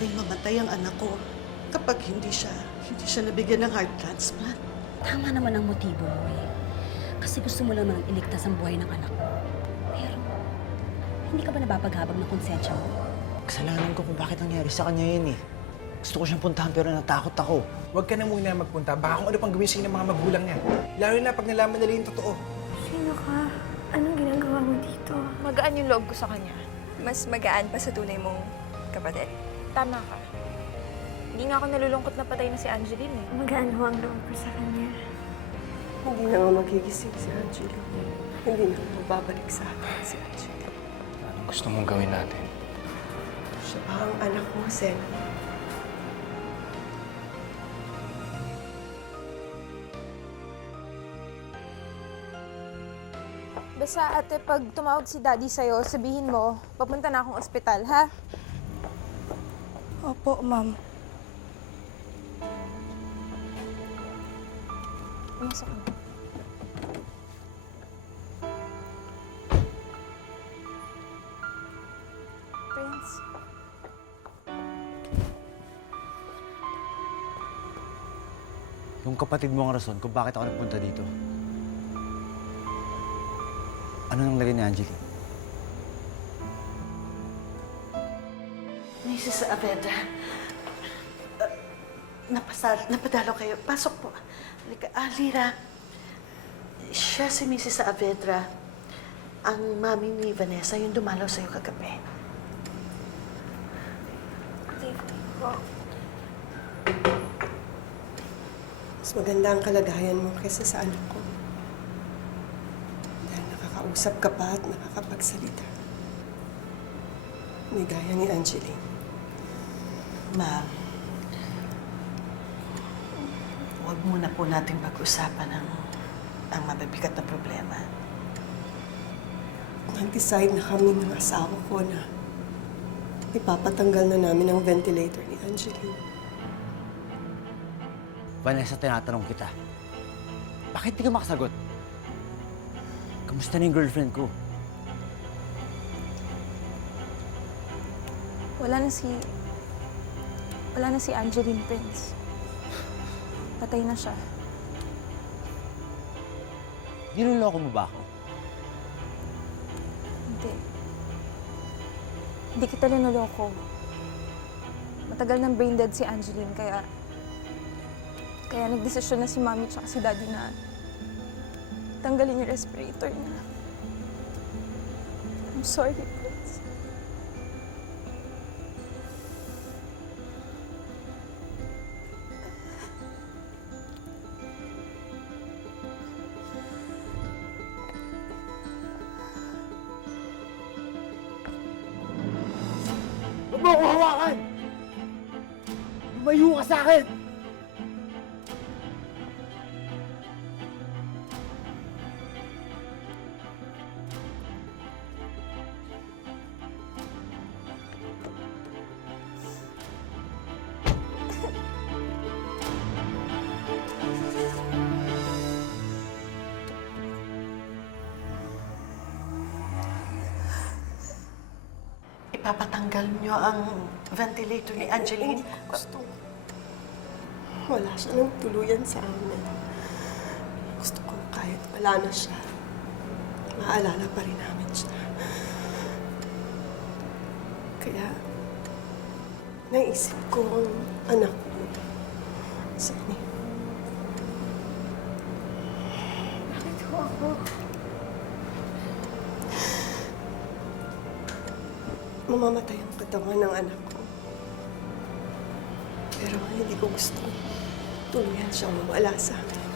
maaaring mamatay ang anak ko kapag hindi siya nabigyan ng heart transplant. Tama naman ang motibo mo eh. Kasi gusto mo lang iligtas ang buhay ng anak mo. Pero, hindi ka ba nababagabag ng konsensya mo? Kasalanan ko kung bakit nangyari sa kanya yun eh. Gusto ko siyang puntahan pero natakot ako. Huwag ka na muna magpunta. Baka kung ano pang gawin sa'yo ng mga magulang niya. Lalo na pag nalaman nila yung totoo. Sino ka? Anong ginagawa mo dito? Magaan yung loob ko sa kanya. Mas magaan pa sa tunay mong kapatid. Tama ka. Hindi nga ako nalulungkot na patay na si Angeline eh. Magaan ho ang loob ko sa kanya. Hindi na nga magigising si Angelo. Hindi na mababalik sa akin si Angelo. Anong gusto mong gawin natin? Siya ba ang anak mo, Sen? Basta ate, pag tumawag si Daddy sa'yo, sabihin mo, papunta na akong ospital, ha? Opo, ma'am. Pumasok na. Prince. Yung kapatid mo ang rason kung bakit ako nagpunta dito. Ano nang lagay ni Angeline? Mrs. Avedra, napadalo kayo. Pasok po. Halika. Lira, siya si Mrs. Avedra, ang mami ni Vanessa, yung dumalaw sa'yo kagabi. Mas maganda ang kalagayan mo kaysa sa anak ko. Dahil nakakausap ka pa at nakakapagsalita. May gaya ni Angeline. Ma'am, huwag muna po natin pag-usapan ang mabibigat na problema. Nag-decide na kami ng asawa ko na ipapatanggal na namin ang ventilator ni Angeline. Vanessa, tinatanong kita. Bakit di ka makasagot? Kamusta na yung girlfriend ko? Wala na si Angeline, Prince. Patay na siya. Niloloko mo ba ako? Hindi. Hindi kita linuloko. Matagal nang brain dead si Angeline, kaya nagdesisyon na si Mami at si Daddy na tanggalin yung respirator niya. I'm sorry, Prince. Huwag mo ako hawakan! Lumayo ka sa akin! Ipapatanggal niyo ang ventilator ni Angeline. Hindi ko gusto. Wala siya ng tuluyan sa amin. Gusto ko kahit wala na siya, maalala pa rin namin siya. Kaya, naisip ko ang anak ko. Sani. Bakit ho ako? Mamamatay ang katawan ng anak ko. Pero hindi ko gusto tuluyan siyang mawala sa amin.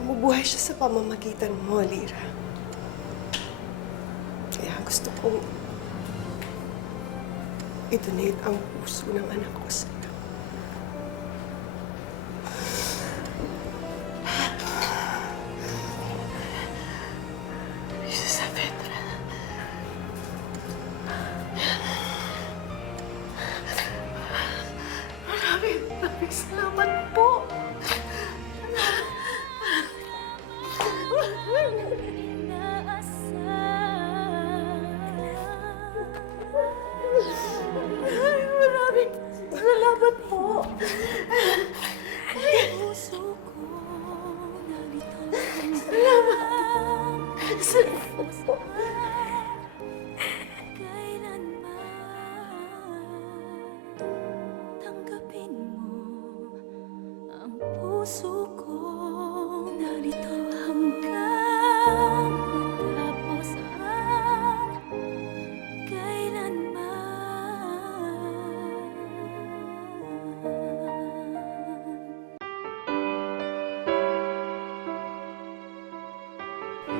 Mabubuhay siya sa pamamagitan mo, Lira. Kaya gusto kong i-donate ang puso ng anak ko sa'yo. Mrs. Avedra. Maraming salamat po. Salamat po. Salamat po.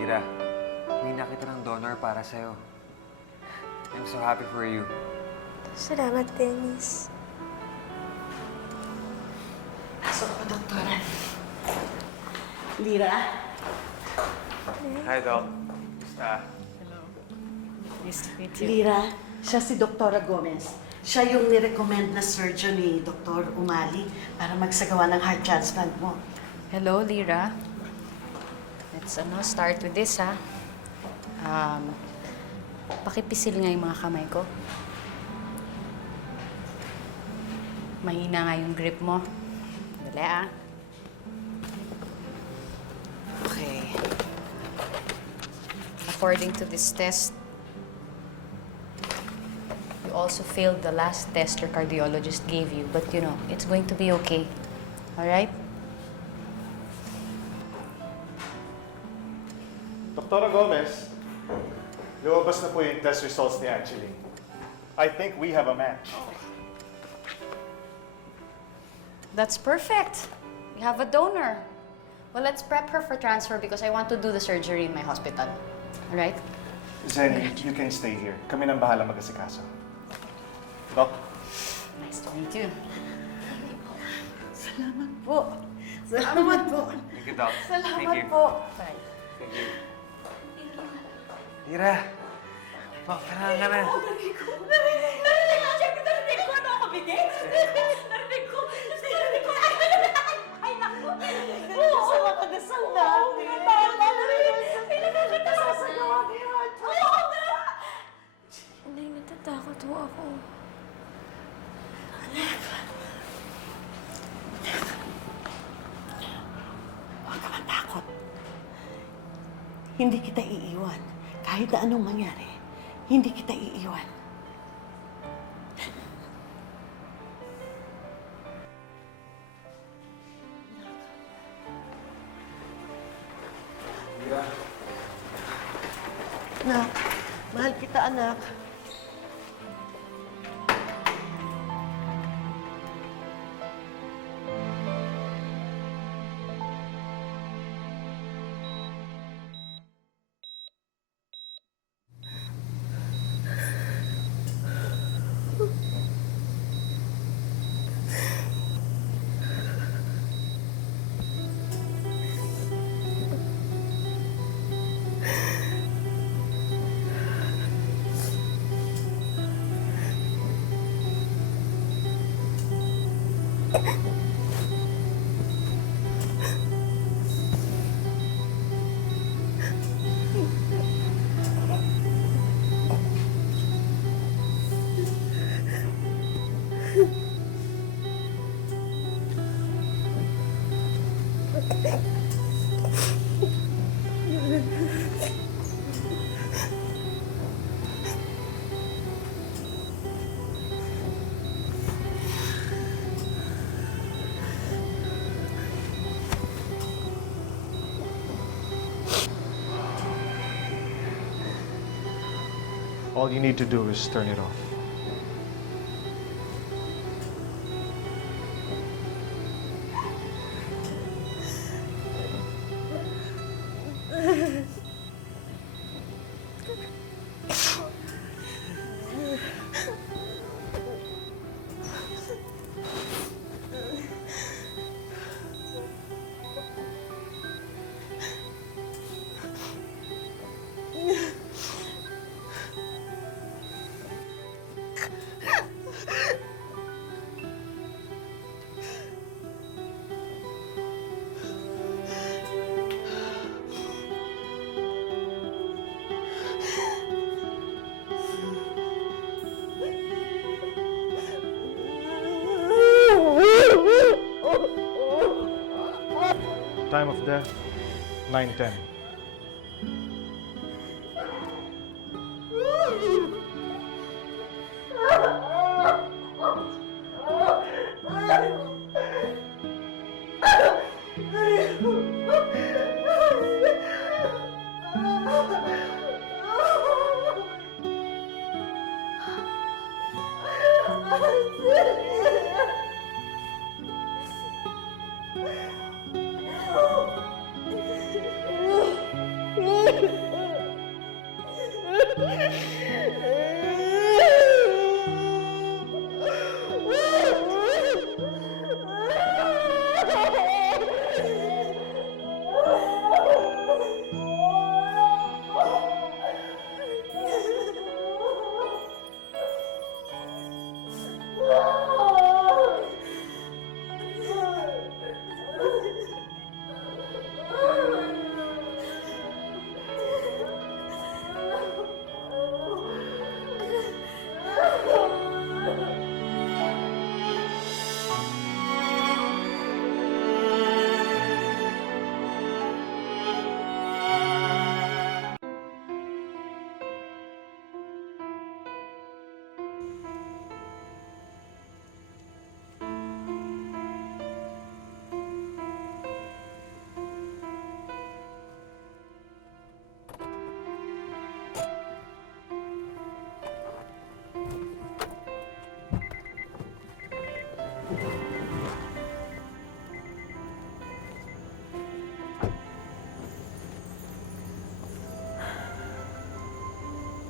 Mira, may nakita ng donor para sa'yo. I'm so happy for you. Salamat, Dennis. Pasok po, doktora. Lira? Hi, Doc. Lira, siya si Doktora Gomez. Siya yung nirecommend na surgeon ni Dr. Umali para magsagawa ng heart transplant mo. Hello, Lira. Let's start with this, ha? Pakipisil nga yung mga kamay ko. Mahina nga yung grip mo. Dali, ah. Okay. According to this test, you also failed the last test your cardiologist gave you. But, it's going to be okay. All right? Dr. Gomez, lumabas na po yung test results ni Angeline. I think we have a match. That's perfect. We have a donor. Well, let's prep her for transfer because I want to do the surgery in my hospital. All right? Zenny, you can stay here. Kami nang bahala mag-asikaso. Doc? Nice to meet you. Salamat po. Salamat po. Thank you, Doc. Salamat Thank you. po. Bye. Thank you. Mira! Pakarahan ka na. Narinig ko. Narinig ko. Ano ako bigay? Narinig ko. Ay, naku. Kasama ka na sa natin. Pinagkakasasagawa ni Hot. Oo nga. Nay, natatakot ho ako. Huwag ka matakot. Hindi kita iiwan. Kahit na anong mangyari, hindi kita iiwan. Anak, mahal kita, anak. All you need to do is turn it off. Time of death, 9:10.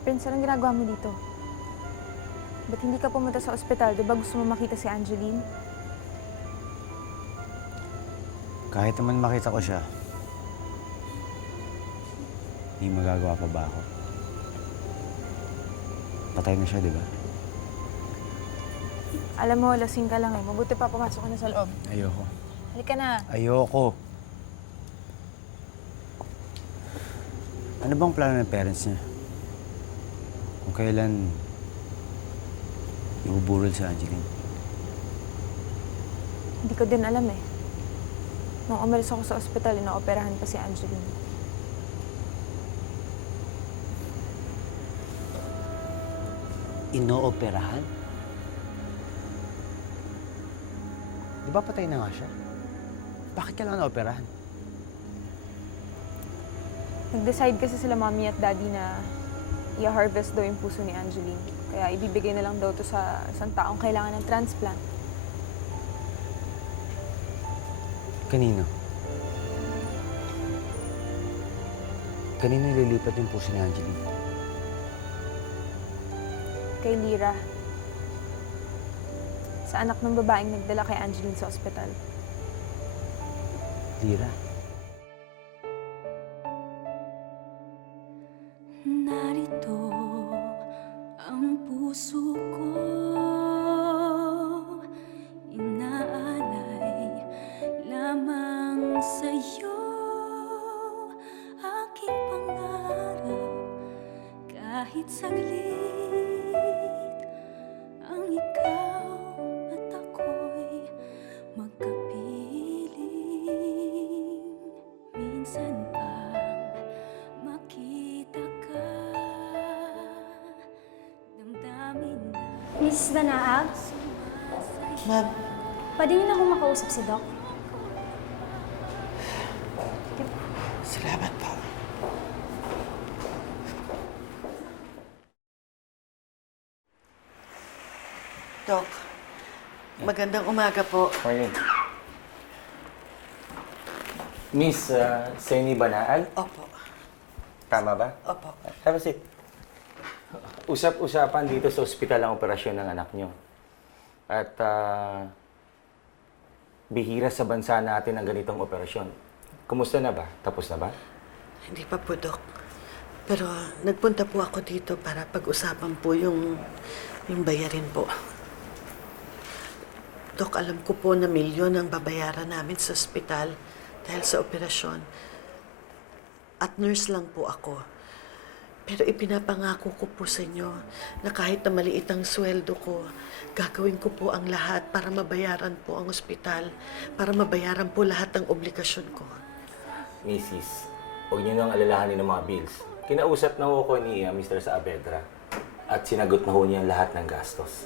Prince, anong ginagawa mo dito? Ba't hindi ka pumunta sa ospital? Di ba gusto mo makita si Angeline? Kahit naman makita ko siya, hindi magagawa pa ba ako? Patay na siya, di ba? Alam mo, lasing ka lang eh. Mabuti pa pumasok ka na sa loob. Ayoko. Halika na. Ayoko. Ano bang plano ng parents niya? Kung kailan ibuburol si Angeline? Hindi ko din alam eh. Nung umalis ako sa ospital, inooperahan pa si Angeline. Inooperahan? Di ba patay na nga siya? Bakit kailangan na-operahan? Nag-decide kasi sila mommy at daddy na i-harvest daw yung puso ni Angeline. Kaya ibibigay na lang daw to sa isang taong kailangan ng transplant. Kanino? Kanino ililipat yung puso ni Angeline? Kay Lyra. Sa anak ng babaeng nagdala kay Angeline sa ospital. Lyra? Narito ang puso ko, inaalay lamang sa'yo, aking pangarap, kahit saglit, ang ikaw at ako'y magkapiling, minsan pang makita ka, damdamin na Miss Banaag, Ma'am, pwede niyo na akong makausap si Doc? salamat po. Doc, magandang umaga po. Morning. Miss Seni Banaal, Opo, tama ba? opo. Have a seat. Usap-usapan dito sa ospital ang operasyon ng anak nyo. At bihira sa bansa natin ang ganitong operasyon. Kumusta na ba? Tapos na ba? Hindi pa po, Doc. Pero nagpunta po ako dito para pag-usapan po yung bayarin po. Doc, alam ko po na milyon ang babayaran namin sa ospital dahil sa operasyon. At nurse lang po ako. Pero ipinapangako ko po sa inyo na kahit na maliit ang sweldo ko, gagawin ko po ang lahat para mabayaran po ang ospital, para mabayaran po lahat ng obligasyon ko. Mrs., huwag niyo nang alalahanin ng mga bills. Kinausap na ho ko ni Mr. Saavedra at sinagot na ho niya ang lahat ng gastos.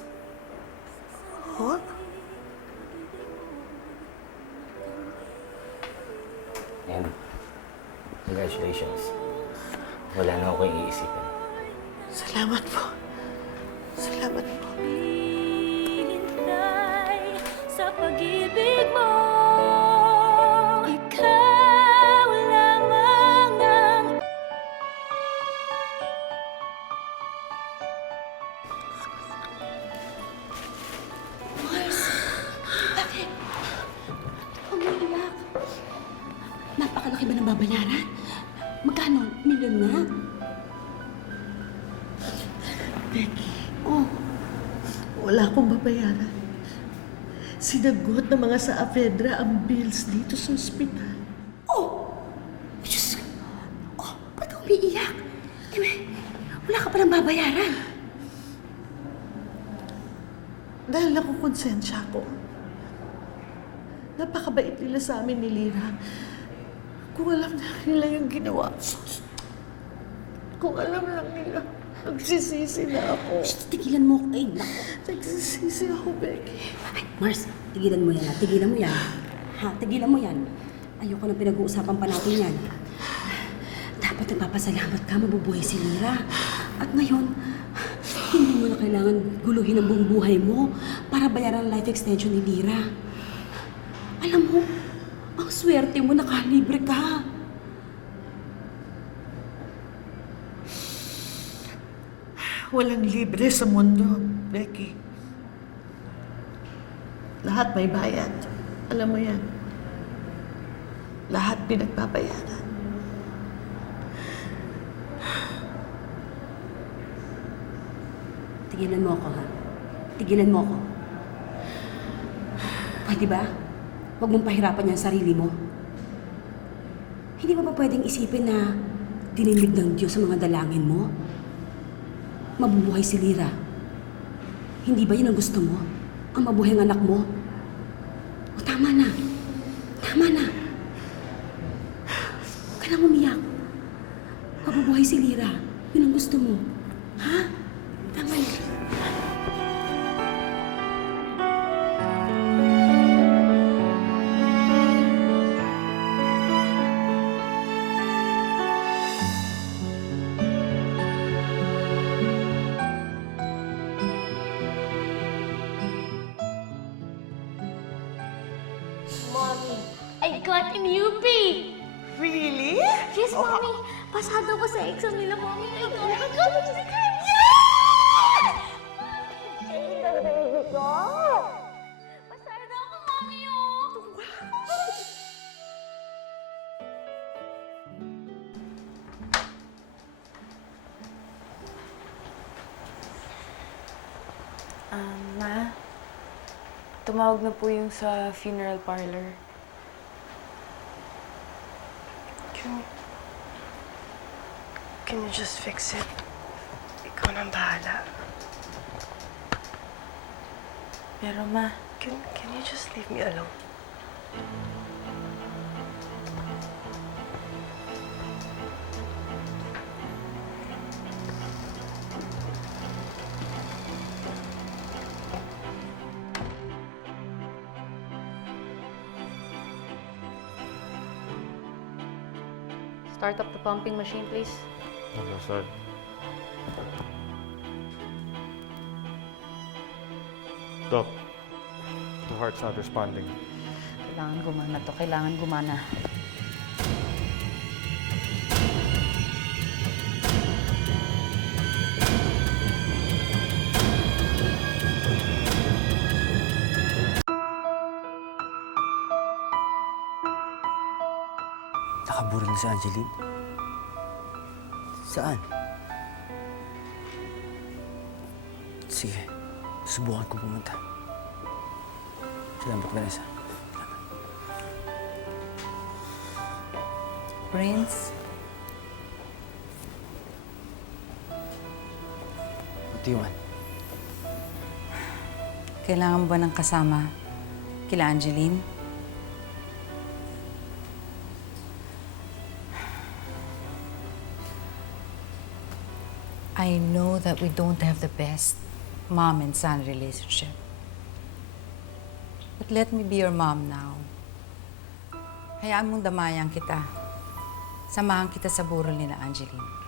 Huh? And congratulations. Wala na ako kayong iisipin. Salamat po. Salamat po. Sa pag-ibig mo, ikaw lamang ang Mars! Bakit? Umiiyak. Napakalaki ba ng babayaran? Magkano? Milyon na? Becky, Oh, wala akong babayaran. Sinagot ng mga Saavedra ang bills dito sa ospital. Diyos! Oh, ba't ka umiiyak? Wala ka pa ng babayaran. Dahil nakukonsensya ko. Napakabait nila sa amin ni Lira. Kung alam na nila yung ginawa ko. Kung alam lang nila, nagsisisi na ako. Tigilan mo. Ay, naku. Nagsisisi ako, Becky. Ay, Mars, tigilan mo yan, ha? Tigilan mo yan. Ha? Tigilan mo yan. Ayoko na pinag-uusapan pa natin yan. Dapat nagpapasalamat ka, mabubuhay si Lira. At ngayon, hindi mo na kailangan guluhin ang buong buhay mo para bayaran ang life extension ni Lira. Alam mo, ang swerte mo, nakalibre ka. Walang libre sa mundo, Becky. Lahat may bayad. Alam mo yan. Lahat pinagbabayaran. Tigilan mo ako, ha? Tigilan mo ako. Pwede ba? Huwag mong pahirapan yung sarili mo. Hindi mo ba pwedeng isipin na dinilig ng Diyos sa mga dalangin mo? Mabubuhay si Lira. Hindi ba yun ang gusto mo? Ang mabuhay ang anak mo? O tama na. Tama na. Huwag ka nang umiyak. Mabubuhay si Lira. Yun ang gusto mo. Ha? Tama na. Mommy, I got an UP! Really? Yes, Mommy! Pasado ko sa exam nila, Mommy. I got an UP! Pasado ako, Mommy, oh! Ma, tumawag na po yung sa funeral parlor. Can you just fix it? Ikaw nang bahala. Pero ma, Can you just leave me alone? Start up the pumping machine, please. Okay, sir. Doc, the heart's not responding. Kailangan gumana to. Kailangan gumana. Nakaburol si Angeline? Saan? Sige, subukan ko pumunta. Salamat, Vanessa. Prince, Tiwan, kailangan ba ng kasama kila Angeline? I know that we don't have the best mom and son relationship. But let me be your mom now. Hayaan mong damayan kita. Samahan kita sa burol nila Angeline.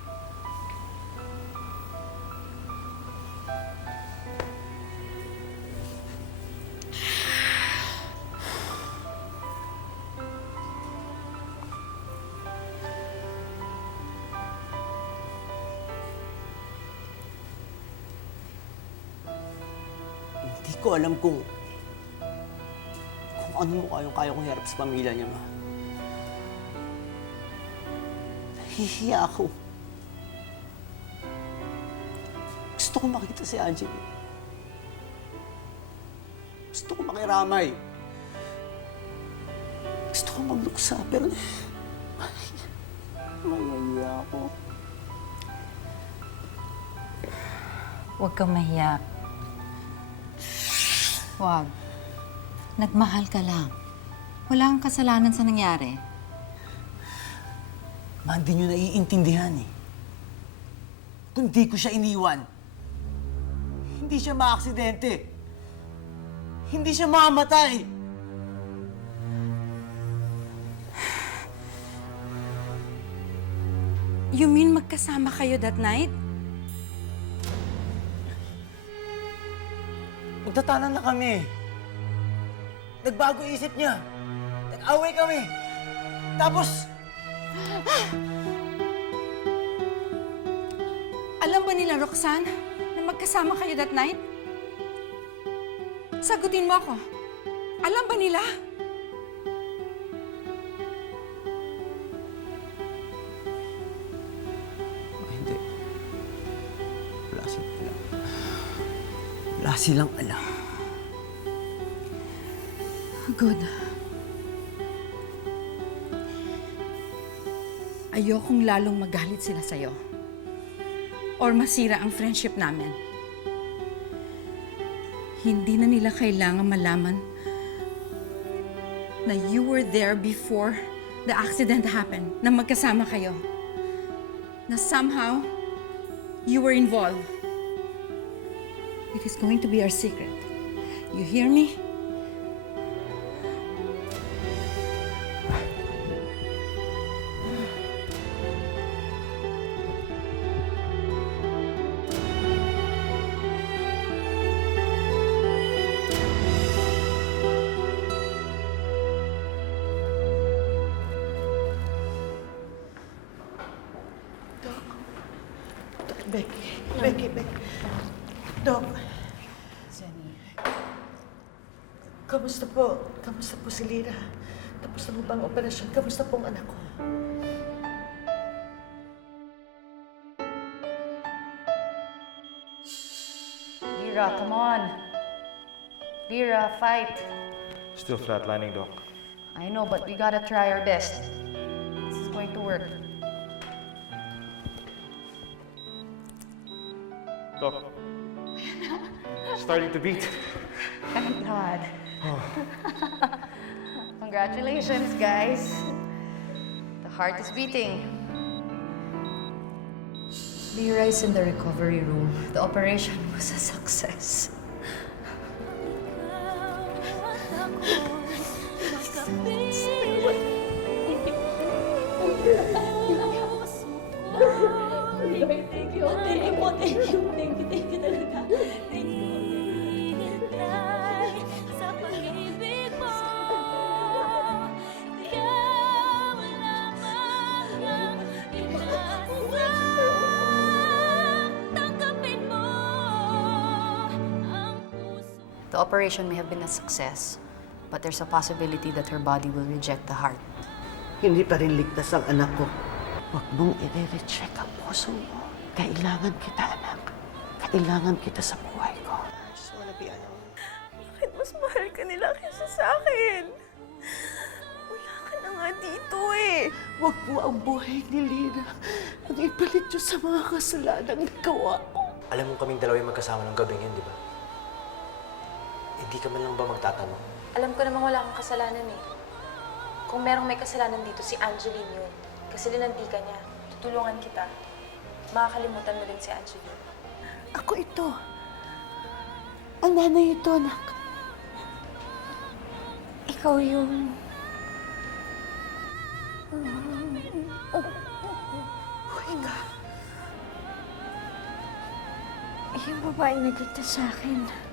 Hindi ko alam kung ano mo kaya kong harap sa pamilya niya, ma. Nahihiya ako. Gusto ko makita si Angeline. Gusto ko makiramay. Gusto ko magluksa, pero mahihiya ako. Huwag kang mahiya. Huwag. Nagmahal ka lang. Wala kang kasalanan sa nangyari. Ma, hindi nyo naiintindihan eh. Kung di ko siya iniwan, hindi siya maaksidente. Hindi siya mamamatay. You mean magkasama kayo that night? Magtatanan na kami. Nagbago isip niya. Nag-away kami. Tapos... Alam ba nila, Roxanne, na magkasama kayo that night? Sagutin mo ako. Alam ba nila? Hindi. Wala silang alam. Good. Ayokong lalong magalit sila sa'yo. Or masira ang friendship namin. Hindi na nila kailangan malaman na you were there before the accident happened, na magkasama kayo. Na somehow, you were involved. It is going to be our secret. You hear me? Becky. Dok. Kamusta po? Kamusta po si Lira? Tapos na mo bang operasyon? Kamusta pong anak ko? Lira, come on. Lira, fight. Still flatlining, Doc. I know, but we gotta try our best. This is going to work. Doc. Starting to beat. Thank God. Congratulations, guys. The heart is beating. Lira is in the recovery room. The operation was a success. Thank you talaga. Thank you. The operation may have been a success, but there's a possibility that her body will reject the heart. Hindi pa rin ligtas ang anak ko. Huwag mong i-recheck ang puso mo. Kailangan kita, anak. Kailangan kita sa buhay ko. I just wanna be alone. Bakit mas mahal ka nila kaysa sa akin? Wala ka na nga dito eh. Huwag po ang buhay ni Lina ang ipalit niyo sa mga kasalanang nagawa ko. Alam mo kaming dalawa yung magkasama ng gabing yun, di ba? Hindi ka man lang ba magtatanong? Alam ko namang wala kang kasalanan eh. Kung merong may kasalanan dito, si Angeline yun. Kasi linanti ka niya. Tutulungan kita. makakalimutan mo din si Angeline. Ako ito. Ang nanay ito, anak. Ikaw yung... Buhay ka. Yung babaeng nagligtas sa akin.